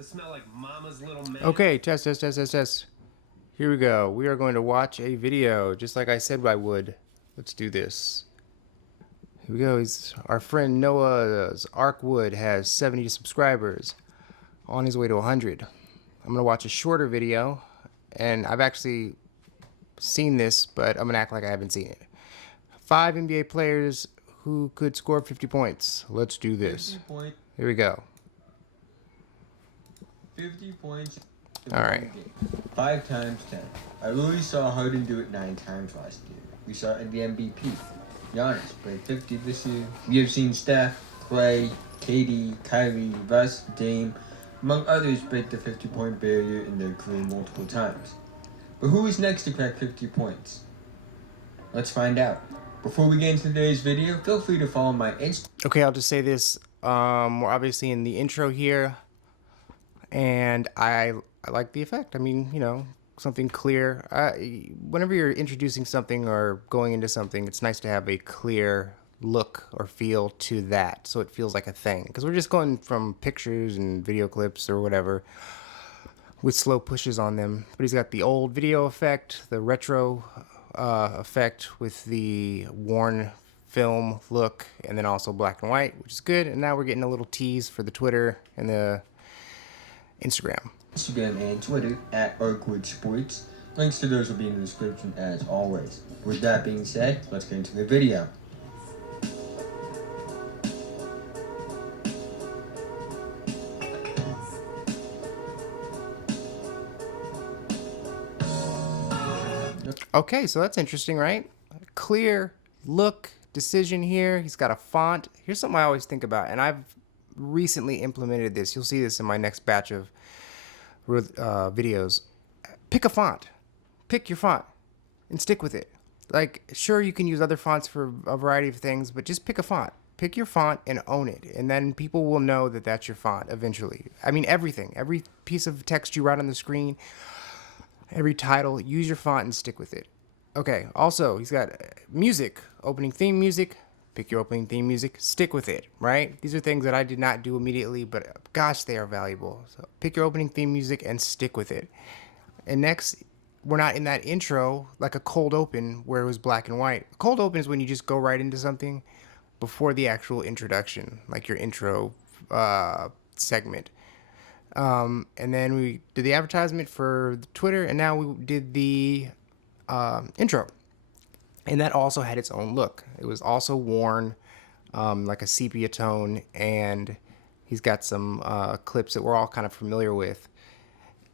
to smell like mama's little man. Okay, test. Here we go. We are going to watch a video, just like I said I would. Let's do this. Here we go. Our friend Noah's Arkwood has 70 subscribers, on his way to 100. I'm going to watch a shorter video, and I've actually seen this, but I'm going to act like I haven't seen it. 5 NBA players who could score 50 points. Let's do this. 50 point, Here we go. 50 points. All right. 5 times 10. I literally saw Harden do it 9 times last year. We saw it in the MVP. Giannis played 50 this year. We have seen Steph, Clay, KD, Kyrie, Russ, Dame, among others, break the 50-point barrier in their career multiple times. But who is next to crack 50 points? Let's find out. Before we get into today's video, feel free to follow my Instagram. Okay, I'll just say this. We're obviously in the intro here, and I like the effect. I mean, you know, something clear. Whenever you're introducing something or going into something, it's nice to have a clear look or feel to that, so it feels like a thing. Because we're just going from pictures and video clips or whatever with slow pushes on them. But he's got the old video effect, the retro effect with the worn film look, and then also black and white, which is good. And now we're getting a little tease for the Twitter and the Instagram And Twitter at Arkwood Sports. Links to those will be in the description as always. With that being said, let's get into the video. Okay, so that's interesting, right? Clear look, decision here. He's got a font. Here's something I always think about, and I've recently implemented this. You'll see this in my next batch of videos. Pick a font. Pick your font and stick with it. Like, sure, you can use other fonts for a variety of things, but just pick a font. Pick your font and own it, and then people will know that that's your font eventually. I mean, everything. Every piece of text you write on the screen, every title, use your font and stick with it. Okay, also, he's got music, opening theme music. Pick your opening theme music, stick with it, right? These are things that I did not do immediately, but gosh, they are valuable. So pick your opening theme music and stick with it. And next, we're not in that intro like a cold open where it was black and white. A cold open is when you just go right into something before the actual introduction, like your intro segment. And then we did the advertisement for the Twitter, and now we did the intro. And that also had its own look. It was also worn like a sepia tone, and he's got some clips that we're all kind of familiar with.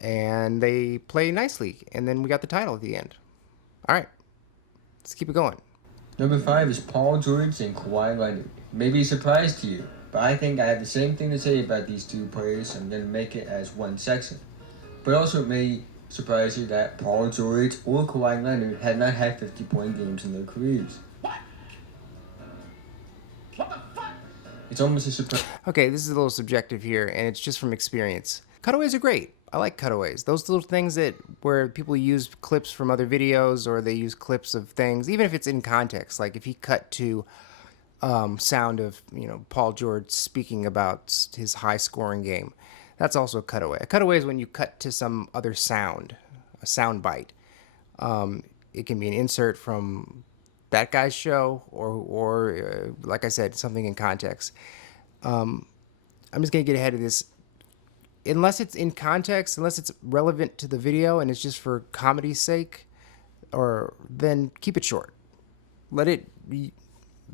And they play nicely. And then we got the title at the end. All right, let's keep it going. Number 5 is Paul George and Kawhi Leonard. Maybe a surprise to you, but I think I have the same thing to say about these two players, so I'm going to make it as one section. But also it may surprise you that Paul George or Kawhi Leonard had not had 50-point games in their careers. What the fuck? It's almost a surprise. Okay, this is a little subjective here, and it's just from experience. Cutaways are great. I like cutaways. Those little things where people use clips from other videos, or they use clips of things, even if it's in context. Like if he cut to sound of, you know, Paul George speaking about his high-scoring game. That's also a cutaway. A cutaway is when you cut to some other sound, a sound bite. It can be an insert from that guy's show, or like I said, something in context. I'm just gonna get ahead of this. Unless it's in context, unless it's relevant to the video and it's just for comedy's sake, or then keep it short. Let it be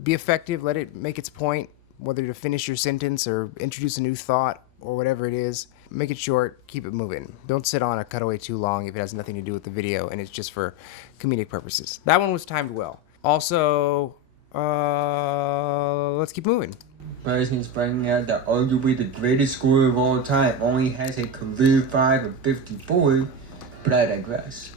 effective. Let it make its point, whether to finish your sentence or introduce a new thought or whatever it is. Make it short, keep it moving. Don't sit on a cutaway too long if it has nothing to do with the video and it's just for comedic purposes. That one was timed well. Also, let's keep moving. President's finding out that arguably the greatest scorer of all time only has a career 5 of 54, but I digress.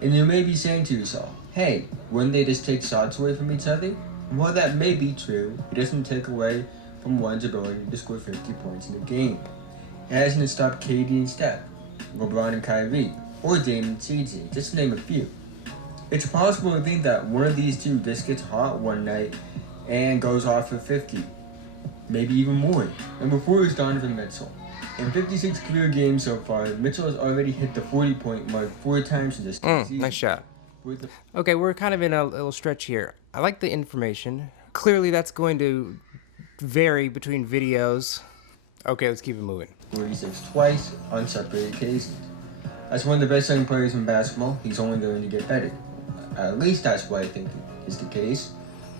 And you may be saying to yourself, hey, wouldn't they just take shots away from each other? Well, that may be true. It doesn't take away from one's ability to score 50 points in a game. It hasn't stopped KD and Steph, LeBron and Kyrie, or Dame and CJ, just to name a few. It's possible to think that one of these two just gets hot one night and goes off for 50. Maybe even more. Number 4 is Donovan Mitchell. In 56 career games so far, Mitchell has already hit the 40-point mark 4 times in this season. Nice shot. With the Okay, we're kind of in a little stretch here. I like the information. Clearly, that's going to vary between videos. Okay, let's keep it moving. 46 twice on separate occasions. As one of the best young players in basketball, he's only going to get better. At least that's what I think is the case.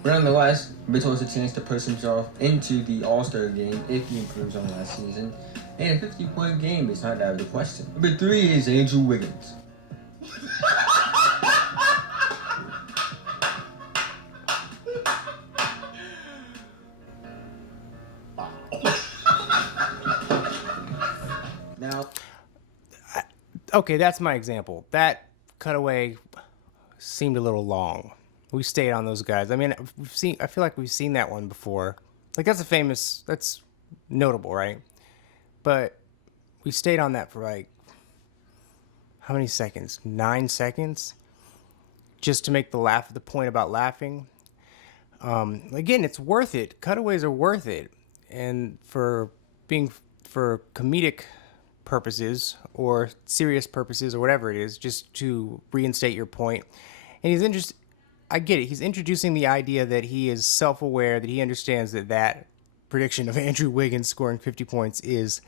But nonetheless, Mitchell has a chance to push himself into the All-Star game if he improves on last season. And a 50-point game is not out of the question. Number 3 is Andrew Wiggins. Now, Okay, that's my example. That cutaway seemed a little long. We stayed on those guys. I mean, I feel like we've seen that one before. Like that's notable, right? But we stayed on that for like, how many seconds? 9 seconds? Just to make the point about laughing. Again, it's worth it. Cutaways are worth it. And for comedic purposes or serious purposes or whatever it is, just to reinstate your point. And I get it. He's introducing the idea that he is self-aware, that he understands that prediction of Andrew Wiggins scoring 50 points is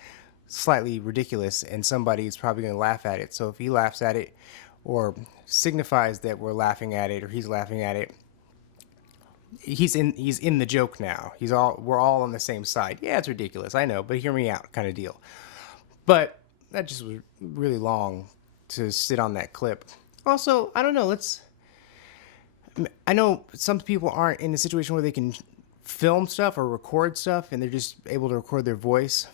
slightly ridiculous and somebody is probably going to laugh at it. So if he laughs at it or signifies that we're laughing at it or he's laughing at it, he's in the joke now. We're all on the same side. Yeah, it's ridiculous. I know, but hear me out kind of deal. But that just was really long to sit on that clip. Also, I don't know, I know some people aren't in a situation where they can film stuff or record stuff and they're just able to record their voice.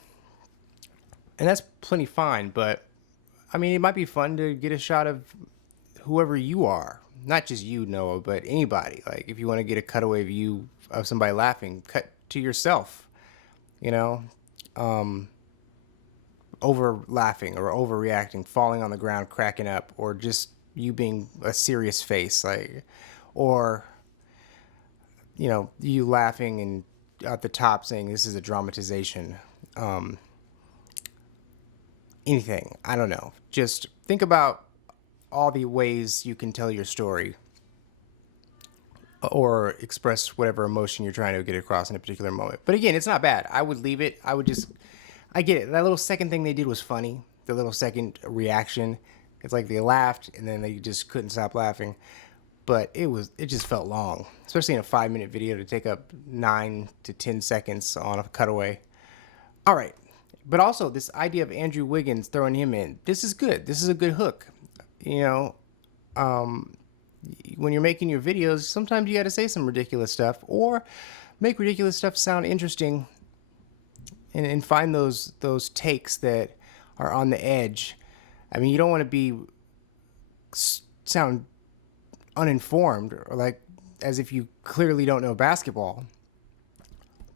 And that's plenty fine, but I mean, it might be fun to get a shot of whoever you are. Not just you, Noah, but anybody. Like, if you want to get a cutaway view of somebody laughing, cut to yourself, over laughing or overreacting, falling on the ground, cracking up, or just you being a serious face, or you laughing and at the top saying this is a dramatization. Anything, I don't know. Just think about all the ways you can tell your story or express whatever emotion you're trying to get across in a particular moment. But again, it's not bad. I would leave it. I get it. That little second thing they did was funny. The little second reaction. It's like they laughed and then they just couldn't stop laughing. But it just felt long, especially in a 5-minute video to take up 9 to 10 seconds on a cutaway. All right. But also this idea of Andrew Wiggins throwing him in. This is good. This is a good hook. When you're making your videos, sometimes you got to say some ridiculous stuff or make ridiculous stuff sound interesting and find those takes that are on the edge. I mean, you don't want to sound uninformed or like as if you clearly don't know basketball,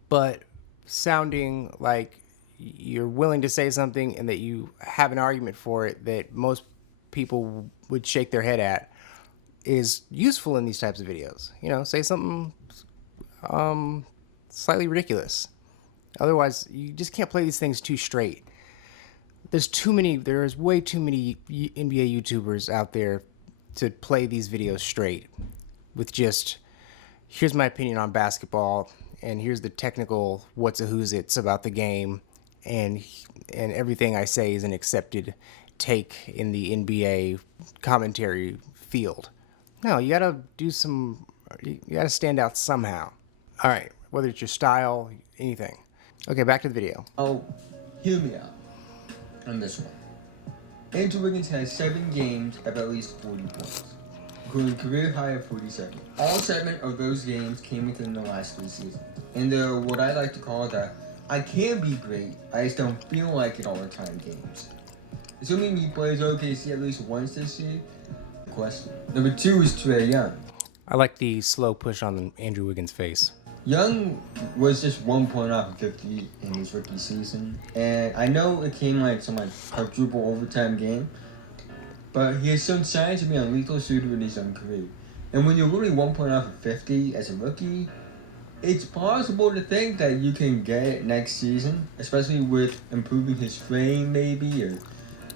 but sounding like you're willing to say something and that you have an argument for it that most people would shake their head at is useful in these types of videos. Say something slightly ridiculous. Otherwise, you just can't play these things too straight. There's way too many NBA YouTubers out there to play these videos straight with just, here's my opinion on basketball, and here's the technical what's a who's it's about the game, and everything I say is an accepted take in the NBA commentary field. No, you gotta you gotta stand out somehow. All right, whether it's your style, anything. Okay, back to the video. oh, hear me out on this one. Andrew Wiggins has 7 games of at least 40 points, including a career high of 47. All 7 of those games came within the last 3 seasons. And they're what I like to call the I can be great, I just don't feel like it all the time games. Assuming he plays OKC at least once this year, the question. Number 2 is Trae Young. I like the slow push on Andrew Wiggins' face. Young was just 1 point off of 50 in his rookie season, and I know it came like some quadruple overtime game, but he has shown signs of being a lethal shooter in his young career. And when you're really 1 point off of 50 as a rookie, It's possible to think that you can get it next season, especially with improving his frame maybe, or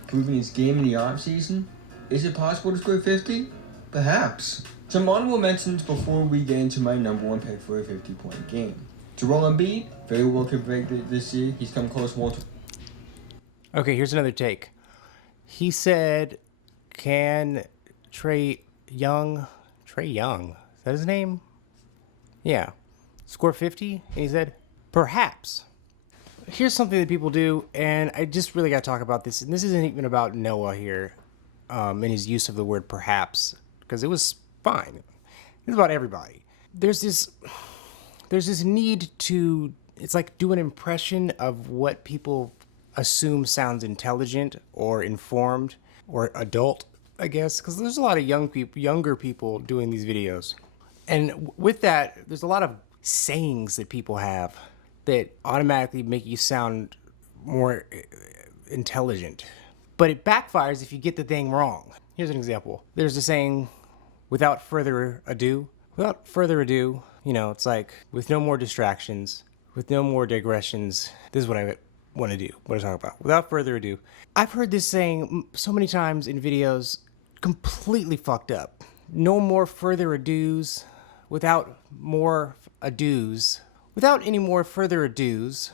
improving his game in the offseason. Is it possible to score 50? Perhaps. Some honorable mentions before we get into my number one pick for a 50-point game. Joel Embiid, very well could break this year. He's come close multiple. Okay, here's another take. He said, can Trey Young, is that his name? Yeah. Score 50? And he said, perhaps. Here's something that people do, and I just really got to talk about this. And this isn't even about Noah here and his use of the word perhaps, because it was fine. It's about everybody. There's this need to, it's like do an impression of what people assume sounds intelligent or informed or adult, I guess, because there's a lot of younger people doing these videos. And with that, there's a lot of sayings that people have that automatically make you sound more intelligent. But it backfires if you get the thing wrong. Here's an example. There's a saying, without further ado. Without further ado, you know, it's like, with no more distractions, with no more digressions, this is what I want to do, what I talk about. Without further ado. I've heard this saying so many times in videos, completely fucked up. No more further ados. Without more ados. Without any more further ados,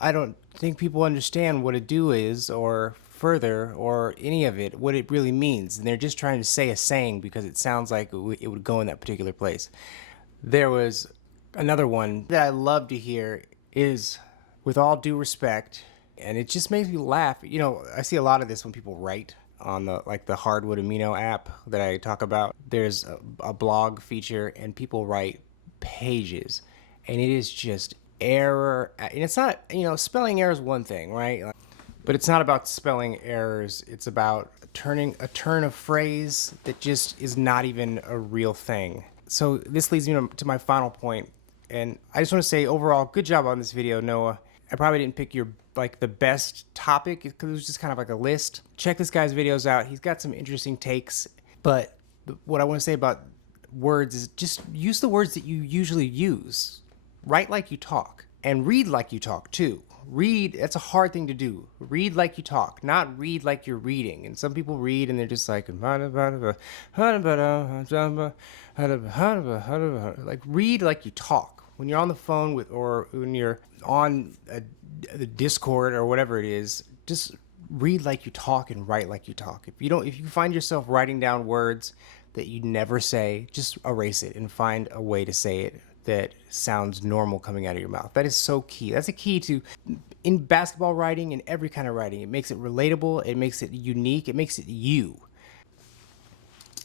I don't think people understand what ado is, or further, or any of it, what it really means. And they're just trying to say a saying because it sounds like it would go in that particular place. There was another one that I love to hear is, with all due respect, and it just makes me laugh. You know, I see a lot of this when people write on the Hardwood Amino app that I talk about. There's a blog feature and people write pages, and it is just error. And it's not, you know, spelling error is one thing, right? But it's not about spelling errors. It's about turning a turn of phrase that just is not even a real thing. So this leads me to my final point. And I just want to say, overall, good job on this video, Noah. I probably didn't pick your the best topic because it was just kind of like a list. Check this guy's videos out. He's got some interesting takes. But what I want to say about words is just use the words that you usually use. Write like you talk, and read like you talk too. Read, that's a hard thing to do. Read like you talk, not read like you're reading. And some people read and they're just like read like you talk. When you're on the phone with, or when you're on the Discord or whatever it is, just read like you talk and write like you talk. If you find yourself writing down words that you never say, just erase it and find a way to say it that sounds normal coming out of your mouth. That is so key. That's a key to, in basketball writing and every kind of writing. It makes it relatable. It makes it unique. It makes it you.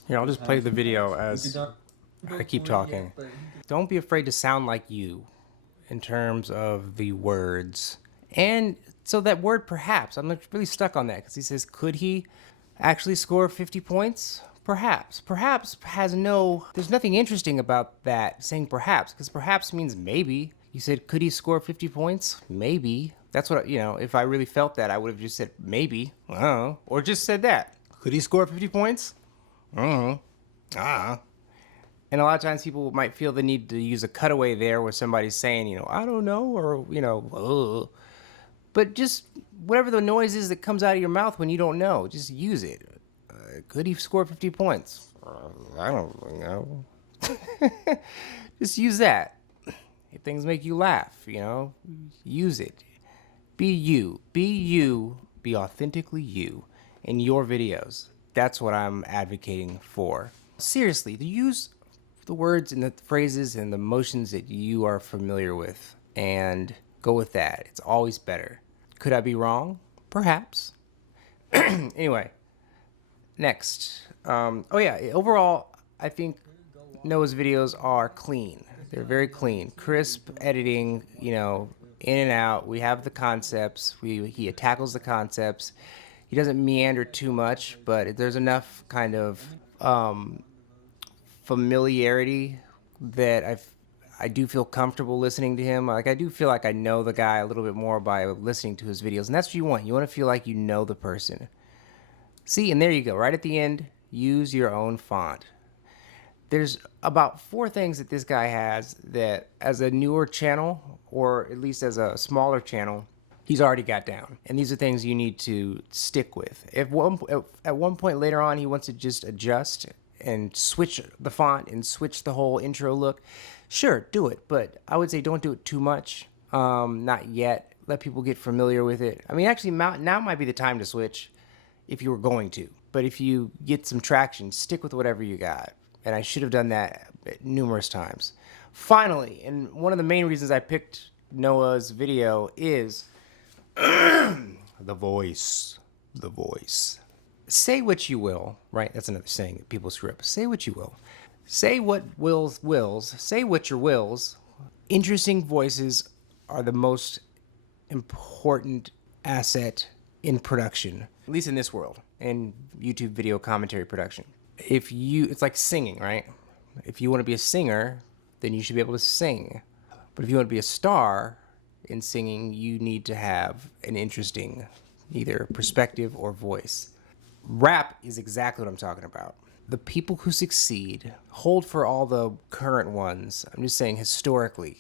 Here, I'll just play the video as I keep talking. Don't be afraid to sound like you in terms of the words. And so that word perhaps, I'm really stuck on that because he says, could he actually score 50 points? Perhaps. Perhaps there's nothing interesting about that, saying perhaps, because perhaps means maybe. You said, could he score 50 points? Maybe. That's what, you know, if I really felt that, I would have just said maybe. I don't know. Or just said that. Could he score 50 points? I don't know. And a lot of times people might feel the need to use a cutaway there where somebody's saying, you know, I don't know, or, you know, but just whatever the noise is that comes out of your mouth when you don't know, just use it. Could he score 50 points? I don't know. Just use that. If things make you laugh, you know, use it. Be you. Be you. Be authentically you in your videos. That's what I'm advocating for. Seriously, use the words and the phrases and the motions that you are familiar with and go with that. It's always better. Could I be wrong? Perhaps. Anyway. Next, overall, I think Noah's videos are clean. They're very clean, crisp editing, you know, in and out. We have the concepts. He tackles the concepts. He doesn't meander too much, but there's enough kind of familiarity that I do feel comfortable listening to him. Like, I do feel like I know the guy a little bit more by listening to his videos, and that's what you want. You want to feel like you know the person. See, and there you go. Right at the end, use your own font. There's about 4 things that this guy has that, as a newer channel, or at least as a smaller channel, he's already got down. And these are things you need to stick with. If at one point later on he wants to just adjust and switch the font and switch the whole intro look, sure, do it. But I would say don't do it too much. Not yet. Let people get familiar with it. I mean, actually, now might be the time to switch if you were going to. But if you get some traction, stick with whatever you got. And I should have done that numerous times. Finally, and one of the main reasons I picked Noah's video is the voice. The voice. Say what you will, right? That's another saying that people screw up. Say what you will. Say what wills. Say what your wills. Interesting voices are the most important asset in production, at least in this world, in YouTube video commentary production. It's like singing, right? If you want to be a singer, then you should be able to sing. But if you want to be a star in singing, you need to have an interesting either perspective or voice. Rap is exactly what I'm talking about. The people who succeed hold for all the current ones. I'm just saying historically,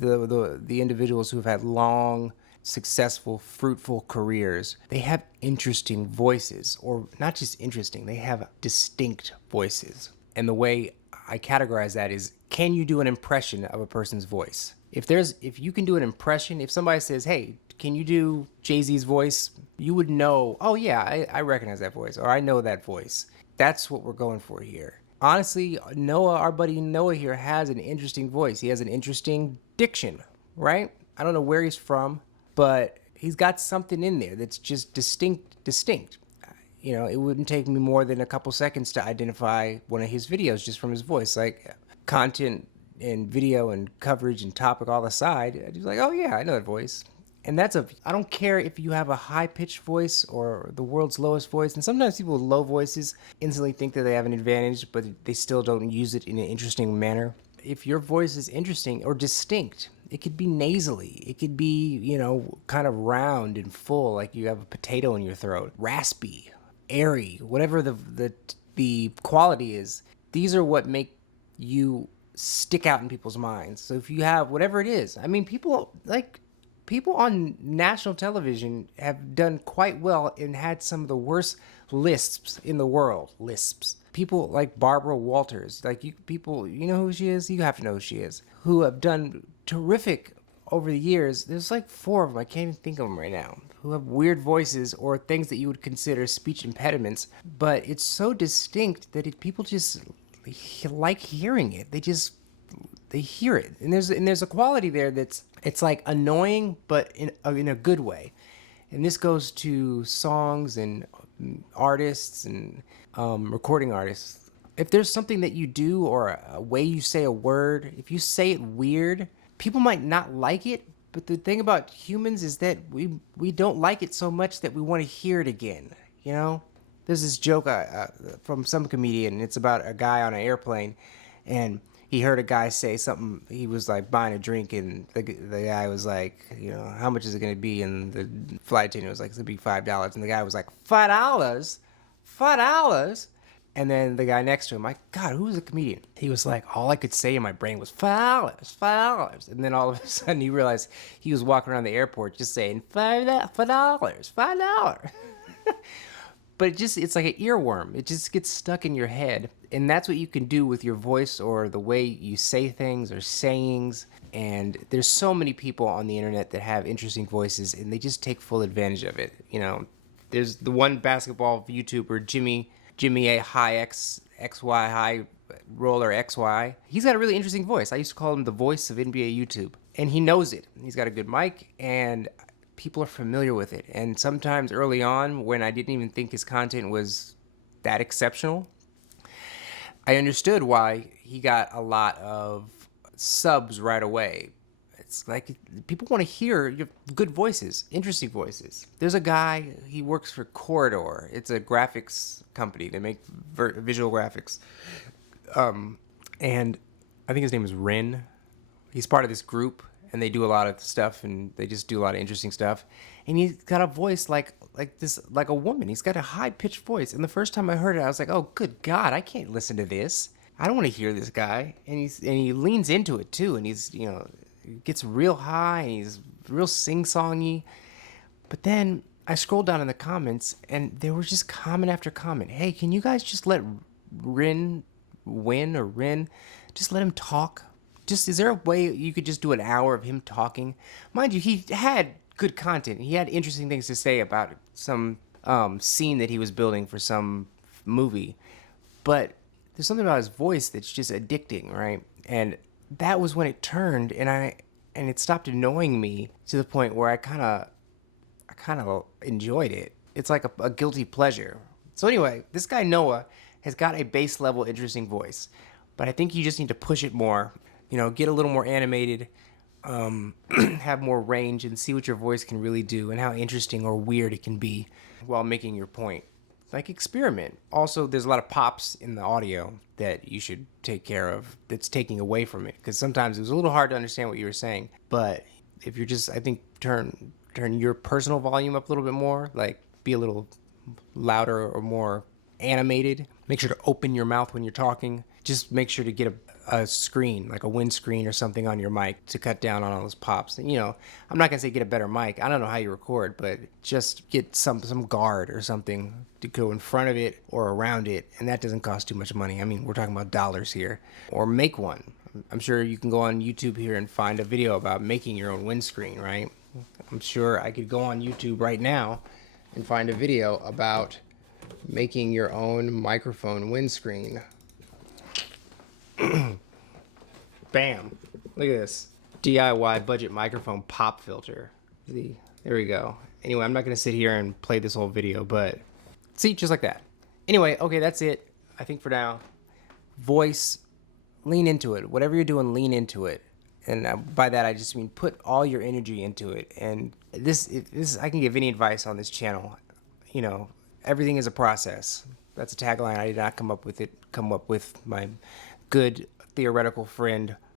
the individuals who have had long, successful, fruitful careers, they have interesting voices, or not just interesting, they have distinct voices. And the way I categorize that is, can you do an impression of a person's voice? If you can do an impression, if somebody says, hey, can you do Jay-Z's voice? You would know, oh yeah, I recognize that voice, or I know that voice. That's what we're going for here. Honestly, our buddy Noah here has an interesting voice. He has an interesting diction, right? I don't know where he's from, but he's got something in there that's just distinct. You know, it wouldn't take me more than a couple seconds to identify one of his videos just from his voice. Like, content and video and coverage and topic all aside, I'd be like, oh yeah, I know that voice. And I don't care if you have a high-pitched voice or the world's lowest voice. And sometimes people with low voices instantly think that they have an advantage, but they still don't use it in an interesting manner. If your voice is interesting or distinct, it could be nasally. It could be, kind of round and full, like you have a potato in your throat. Raspy, airy, whatever the quality is. These are what make you stick out in people's minds. So if you have whatever it is, I mean, people on national television have done quite well and had some of the worst lisps in the world. Lisps. People like Barbara Walters, you know who she is? You have to know who she is. Who have done terrific over the years. There's like 4 of them. I can't even think of them right now. Who have weird voices or things that you would consider speech impediments. But it's so distinct that people just like hearing it. They hear it, and there's a quality there it's like annoying, but in a good way. And this goes to songs and artists and recording artists. If there's something that you do or a way you say a word, if you say it weird, people might not like it. But the thing about humans is that we don't like it so much that we want to hear it again. You know, there's this joke from some comedian, and it's about a guy on an airplane, and he heard a guy say something. He was like buying a drink, and the guy was like, how much is it going to be? And the flight attendant was like, it's going to be $5. And the guy was like, $5? $5? And then the guy next to him, like, God, who's a comedian? He was like, all I could say in my brain was $5, $5. And then all of a sudden he realized he was walking around the airport just saying $5, $5. But it's like an earworm. It just gets stuck in your head. And that's what you can do with your voice or the way you say things or sayings. And there's so many people on the internet that have interesting voices, and they just take full advantage of it. There's the one basketball YouTuber, Jimmy A High XY High Roller XY. He's got a really interesting voice. I used to call him the voice of NBA YouTube. And he knows it. He's got a good mic, and people are familiar with it. And sometimes early on, when I didn't even think his content was that exceptional, I understood why he got a lot of subs right away. It's like people want to hear your good voices, interesting voices. There's a guy, he works for Corridor. It's a graphics company. They make visual graphics. And I think his name is Ren. He's part of this group, and they do a lot of stuff, and they just do a lot of interesting stuff. And he's got a voice like a woman. He's got a high-pitched voice. And the first time I heard it, I was like, oh, good God, I can't listen to this. I don't want to hear this guy. And he leans into it too, and he's, gets real high and he's real sing-songy. But then I scrolled down in the comments and there was just comment after comment. Hey, can you guys just let Rin just let him talk? Just, is there a way you could just do an hour of him talking? Mind you, he had good content. He had interesting things to say about some scene that he was building for some movie. But there's something about his voice that's just addicting, right? And that was when it turned, and it stopped annoying me to the point where I kind of enjoyed it. It's like a guilty pleasure. So anyway, this guy Noah has got a base level interesting voice, but I think you just need to push it more. Get a little more animated, have more range, and see what your voice can really do and how interesting or weird it can be while making your point. Like, experiment. Also, there's a lot of pops in the audio that you should take care of that's taking away from it, because sometimes it was a little hard to understand what you were saying. But if you're just, I think, turn your personal volume up a little bit more, like be a little louder or more animated. Make sure to open your mouth when you're talking. Just make sure to get a screen, like a windscreen or something on your mic to cut down on all those pops. And, I'm not going to say get a better mic. I don't know how you record, but just get some guard or something to go in front of it or around it. And that doesn't cost too much money. I mean, we're talking about dollars here. Or make one. I'm sure you can go on YouTube here and find a video about making your own windscreen, right? I'm sure I could go on YouTube right now and find a video about making your own microphone windscreen. Bam. Look at this. DIY budget microphone pop filter. See? There we go. Anyway, I'm not going to sit here and play this whole video, but see, just like that. Anyway, okay, that's it. I think for now. Voice, lean into it. Whatever you're doing, lean into it. And by that, I just mean put all your energy into it. And this, I can give any advice on this channel. Everything is a process. That's a tagline. I did not come up with it. Come up with my good theoretical friend